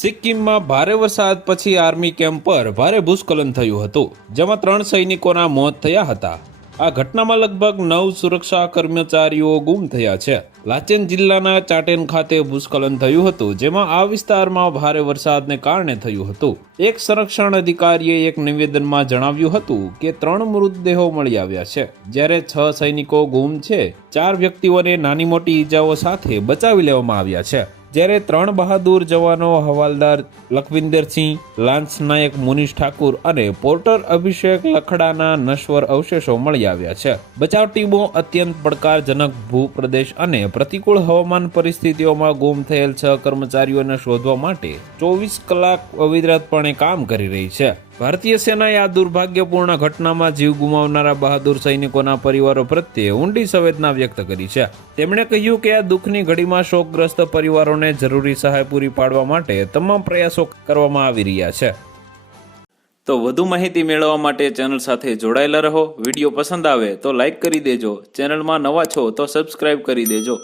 સિક્કિમમાં ભારે વરસાદ પછી આર્મી કેમ્પ પર ભારે ભૂસ્ખલન થયું હતું, જેમાં ત્રણ સૈનિકોના મોત થયા હતા. આ ઘટનામાં લગભગ નવ સુરક્ષા કર્મચારીઓ ગુમ થયા છે. લાચેન જિલ્લાના ચાટેન ખાતે ભૂસ્ખલન થયું હતું, જેમાં આ વિસ્તારમાં ભારે વરસાદને કારણે થયું હતું. એક સંરક્ષણ અધિકારીએ એક નિવેદનમાં જણાવ્યું હતું કે, ત્રણ મૃતદેહો મળી આવ્યા છે. જ્યારે છ સૈનિકો ગુમ છે, ચાર વ્યક્તિઓને નાની મોટી ઈજાઓ સાથે બચાવી લેવામાં આવ્યા છે. જ્યારે ત્રણ બહાદુર જવાનો હવાલદાર લખવિંદરસિંહ, લાન્સ નાયક મુનિષ ઠાકુર અને પોર્ટર અભિષેક લખડાના નશ્વર અવશેષો મળી આવ્યા છે. બચાવ ટીમો અત્યંત પડકારજનક ભૂપ્રદેશ અને પ્રતિકૂળ હવામાન પરિસ્થિતિઓમાં ગુમ થયેલ છ કર્મચારીઓને શોધવા માટે ચોવીસ કલાક અવિરતપણે કામ કરી રહી છે. ભારતીય સેનાએ આ દુર્ભાગ્યપૂર્ણ ઘટનામાં જીવ ગુમાવનારા બહાદુર સૈનિકોના પરિવારો પ્રત્યે ઊંડી સંવેદના વ્યક્ત કરી છે. તેમણે કહ્યું કે આ દુઃખની ઘડીમાં શોકગ્રસ્ત પરિવારોને જરૂરી સહાય પૂરી પાડવા માટે તમામ પ્રયાસો કરવામાં આવી રહ્યા છે. તો વધુ માહિતી મેળવવા માટે ચેનલ સાથે જોડાયેલા રહો. વીડિયો પસંદ આવે તો લાઈક કરી દેજો. ચેનલમાં નવા છો તો સબસ્ક્રાઇબ કરી દેજો.